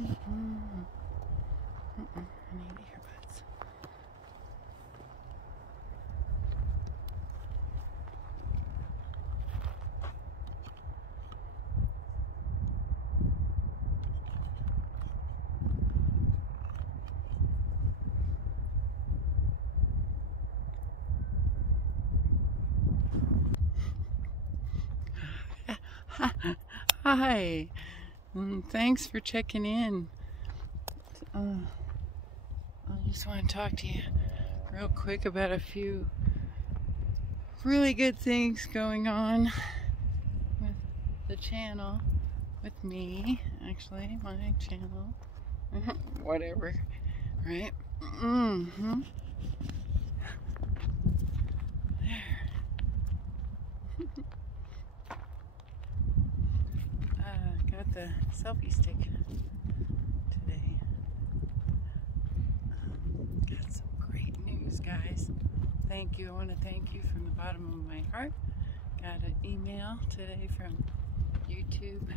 I need earbuds. Hi. Thanks for checking in. I just want to talk to you real quick about a few really good things going on with the channel, with me, actually, my channel, whatever, right? Got the selfie stick today. Got some great news, guys. Thank you. I want to thank you from the bottom of my heart. Got an email today from YouTube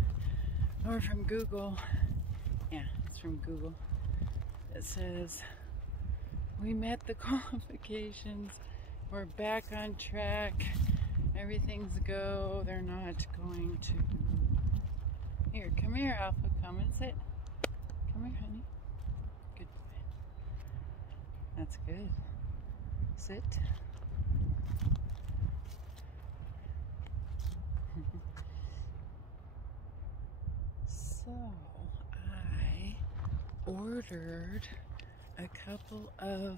or from Google. Yeah, it's from Google. It says, we met the qualifications. We're back on track. Everything's go. They're not going to. Here, come here, Alpha. Come and sit. Come here, honey. Good boy. That's good. Sit. So, I ordered a couple of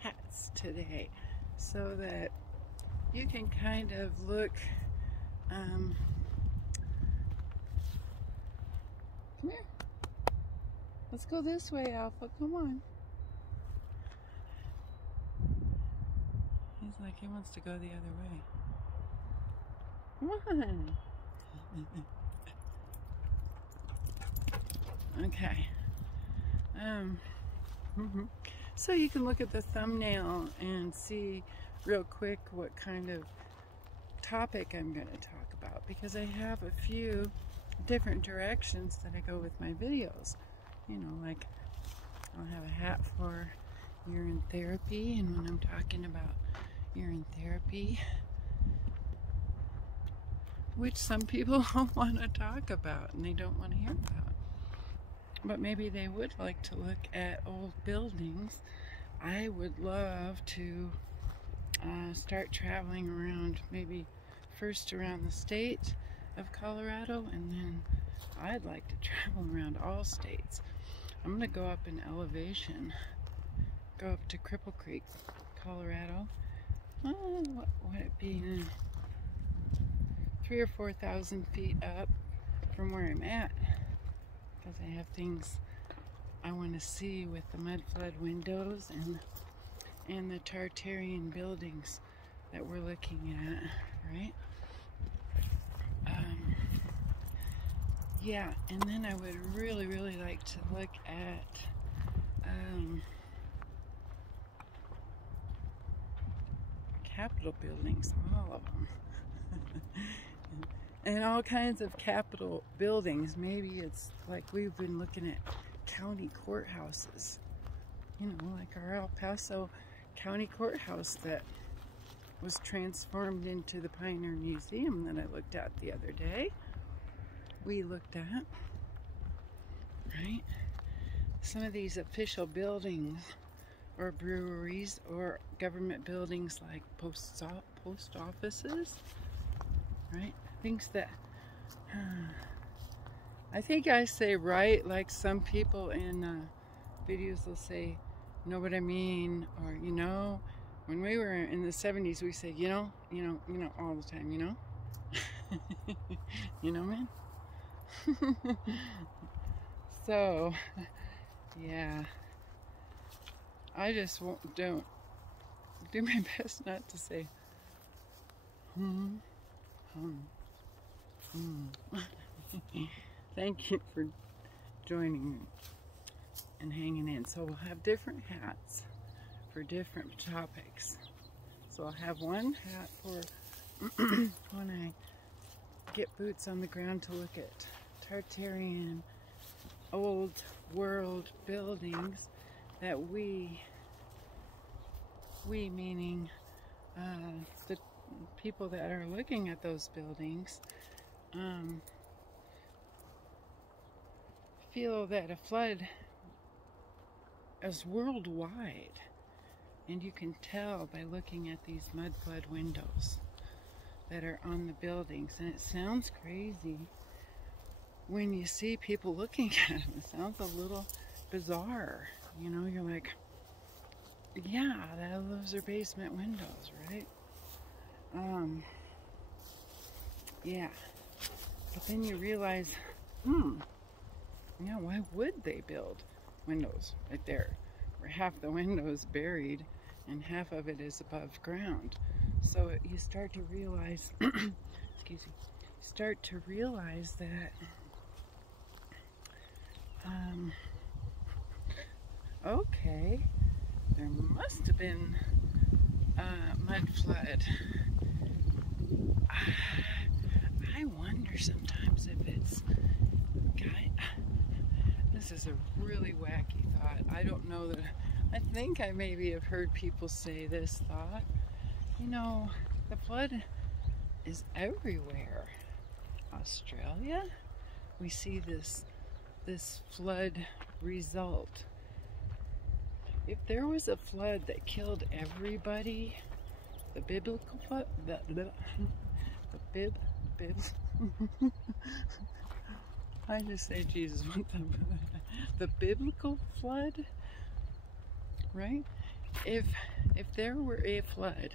hats today so that you can kind of look, come here. Let's go this way, Alpha. Come on. He's like, he wants to go the other way. Come on. Okay. So you can look at the thumbnail and see real quick what kind of topic I'm going to talk about, because I have a few different directions that I go with my videos. You know, like I'll have a hat for urine therapy, and when I'm talking about urine therapy, which some people don't want to talk about and they don't want to hear about, but maybe they would like to look at old buildings. I would love to start traveling around, maybe first around the state of Colorado, and then I'd like to travel around all states. I'm going to go up in elevation, go up to Cripple Creek, Colorado. What would it be? 3,000 or 4,000 feet up from where I'm at, because I have things I want to see with the mud flood windows and the Tartarian buildings that we're looking at, right? Yeah, and then I would really, really like to look at Capitol buildings, all of them. And all kinds of Capitol buildings. Maybe it's like we've been looking at county courthouses. You know, like our El Paso County Courthouse that was transformed into the Pioneer Museum that I looked at the other day. We looked at, right? Some of these official buildings or breweries or government buildings like post offices, right? Things that, I think I say right, like some people in videos will say, know what I mean, or you know. When we were in the 70s, we said, you know, all the time, you know? You know, man? So, yeah. I just don't do my best not to say, Thank you for joining me and hanging in. So we'll have different hats for different topics. So I'll have one hat for when I get boots on the ground to look at Tartarian old world buildings that we meaning the people that are looking at those buildings, feel that a flood is worldwide. And you can tell by looking at these mud flood windows that are on the buildings. And it sounds crazy when you see people looking at them. It sounds a little bizarre. You know, you're like, yeah, those are basement windows, right? Yeah. But then you realize, yeah, why would they build windows right there, where half the window is buried and half of it is above ground? So you start to realize, excuse me, start to realize that, okay, there must have been a mud flood. I wonder sometimes if it's, this is a really wacky thought. I don't know that, I think I maybe have heard people say this thought. You know, the flood is everywhere. Australia, we see this flood result. If there was a flood that killed everybody, the biblical flood, I just say Jesus, what the biblical flood, right? If there were a flood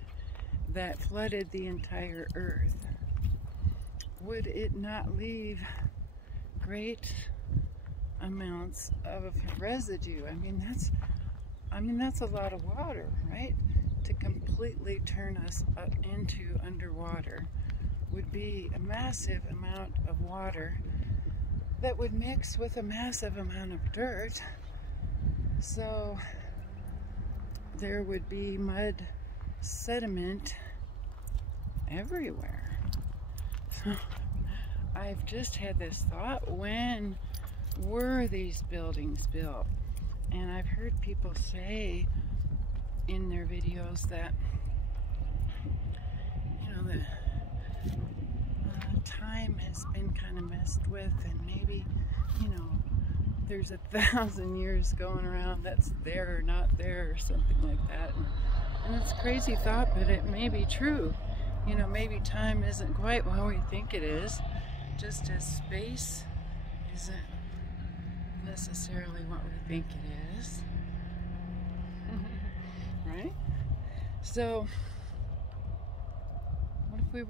that flooded the entire earth, would it not leave great amounts of residue? I mean that's a lot of water, right? To completely turn us up into underwater would be a massive amount of water that would mix with a massive amount of dirt. So there would be mud sediment everywhere. So I've just had this thought, when were these buildings built? And I've heard people say in their videos that, you know, that time has been kind of messed with, and maybe, you know, there's 1,000 years going around that's there or not there or something like that. And it's a crazy thought, but it may be true. You know, maybe time isn't quite what we think it is, just as space isn't necessarily what we think it is. Right? So what if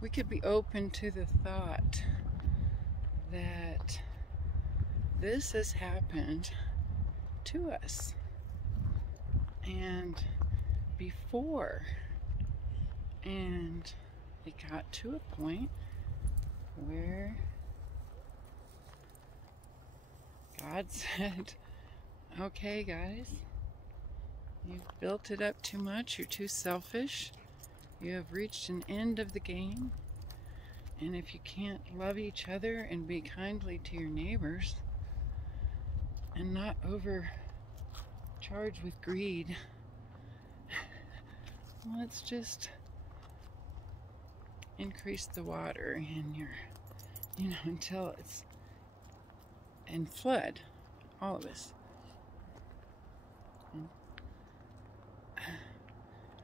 we could be open to the thought that this has happened to us, and before, and it got to a point where God said, okay guys, you've built it up too much, you're too selfish, you have reached an end of the game, and if you can't love each other and be kindly to your neighbors and not overcharge with greed, let's just increase the water in your, you know, until it's, and flood all of us. And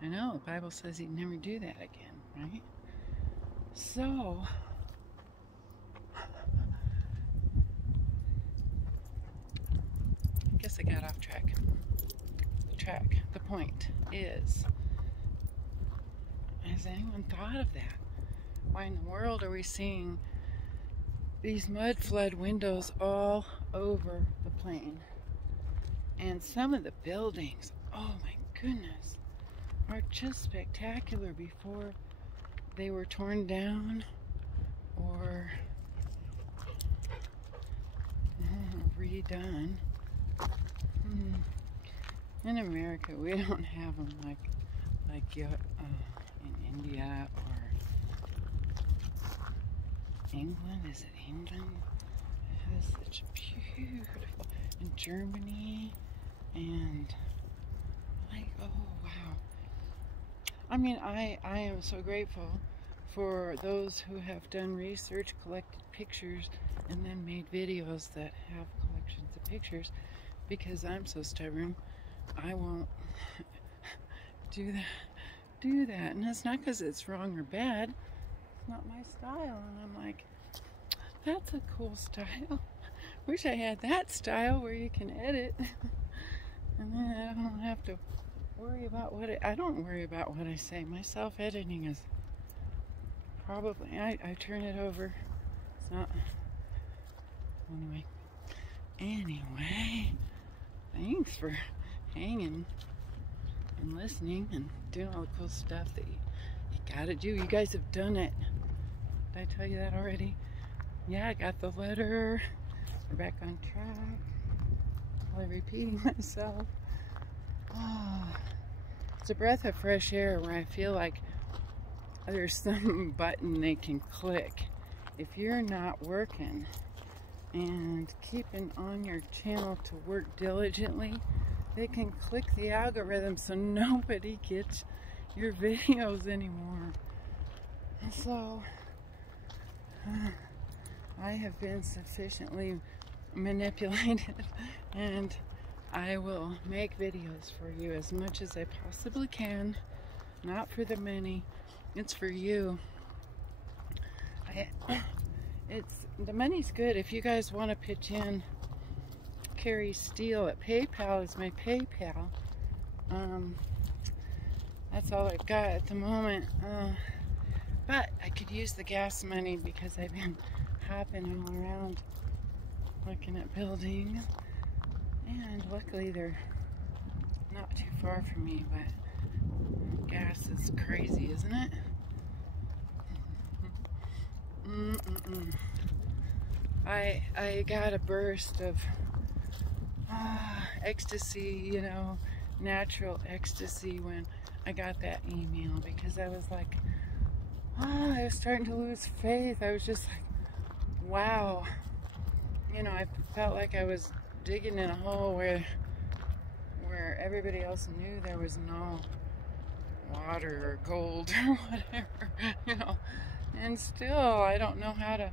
I know the Bible says he'd never do that again, right? So I guess I got off track. The point is, has anyone thought of that? Why in the world are we seeing these mud flood windows all over the plain? And some of the buildings, oh my goodness, are just spectacular before they were torn down or redone. In America, we don't have them like in India or England. Is it England? is such beautiful. In Germany, and like, oh wow. I mean, I am so grateful for those who have done research, collected pictures, and then made videos that have collections of pictures, because I'm so stubborn, I won't do that. And it's not because it's wrong or bad, it's not my style. And I'm like, that's a cool style. Wish I had that style where you can edit and then I don't have to worry about I don't worry about what I say. My self-editing is probably, I turn it over. It's not, anyway, thanks for hanging and listening and doing all the cool stuff that you gotta do. You guys have done it. Did I tell you that already? Yeah, I got the letter. We're back on track. Probably repeating myself. Oh, it's a breath of fresh air where I feel like there's some button they can click. If you're not working and keeping on your channel to work diligently, they can click the algorithm so nobody gets your videos anymore. And so I have been sufficiently manipulated, and I will make videos for you as much as I possibly can. Not for the money, it's for you. The money's good if you guys want to pitch in. Carrie Steele at PayPal is my PayPal. That's all I've got at the moment. But I could use the gas money because I've been hopping all around looking at buildings, and luckily they're not too far from me, but gas is crazy, isn't it? I got a burst of ecstasy, you know, natural ecstasy when I got that email, because I was like, I was starting to lose faith. I was just like, wow. You know, I felt like I was digging in a hole where everybody else knew there was no water or gold or whatever, you know. And still, I don't know how to,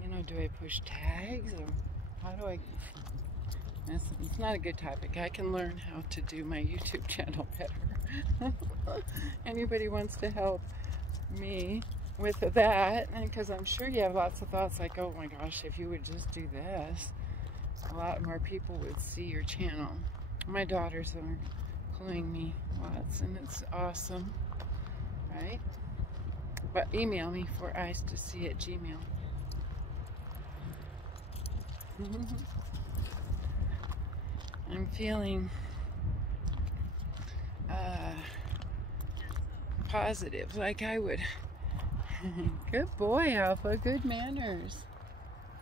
you know, do I push tags, or how do I... It's not a good topic. I can learn how to do my YouTube channel better. Anybody wants to help me with that, and because I'm sure you have lots of thoughts like, oh my gosh, if you would just do this, a lot more people would see your channel. My daughters are cluing me lots, and it's awesome, right? But email me for eyes2see@gmail. I'm feeling positive, like I would. Good boy, Alpha. Good manners.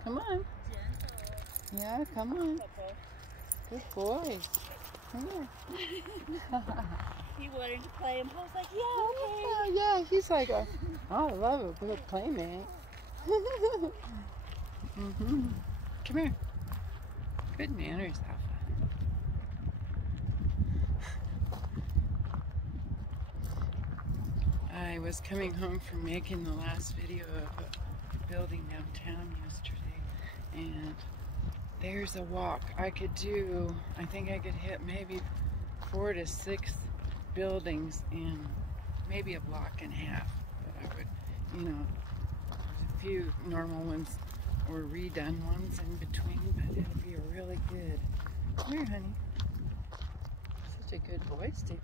Come on. Yeah, come on. Good boy. Come here. He wanted to play, and Paul's like, yeah, okay. Oh, yeah, he's like, oh, I love a good playmate. Come here. Good manners, Alpha. I was coming home from making the last video of a building downtown yesterday, and there's a walk I could do. I think I could hit maybe 4 to 6 buildings in maybe a block and a half. But I would, you know, there's a few normal ones or redone ones in between, but it'll be really good. Come here, honey. Such a good boy, Stephen.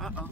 Uh-oh.